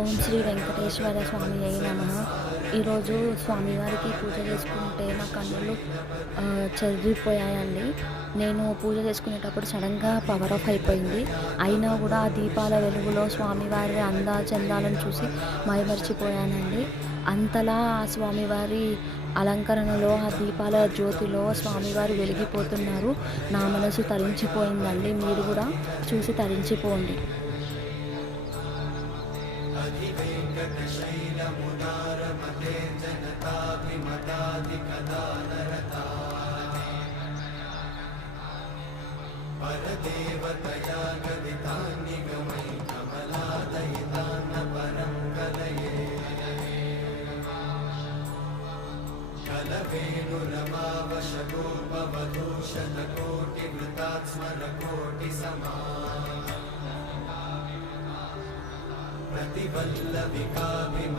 ఓం శ్రీ వెంకటేశ్వర స్వామి అయి నమః. ఈరోజు స్వామివారికి పూజ చేసుకుంటే నా కన్నులు చెదిరిపోయాయండి. నేను పూజ చేసుకునేటప్పుడు సడన్‌గా పవర్ ఆఫ్ అయిపోయింది. అయినా కూడా ఆ దీపాల వెలుగులో స్వామివారి అందాచందాలను చూసి మైమరిచిపోయానండి. అంతలా ఆ స్వామివారి అలంకరణలో, ఆ దీపాల జ్యోతిలో స్వామివారు వెలిగిపోతున్నారు. నా మనసు తరించిపోయిందండి. మీరు కూడా చూసి తరించిపోండి. अधिवेङ्कटशैलमुदारमते जनताभिमताधिकदानरताने परदेवतया गदितान्निगमै कमलादयितान्न परं कलये कलवेणुरमावशतोपवधूशतकोटिवृतात्स्मरकोटिसमा प्रतिवल्लविकाभिमताभिमतां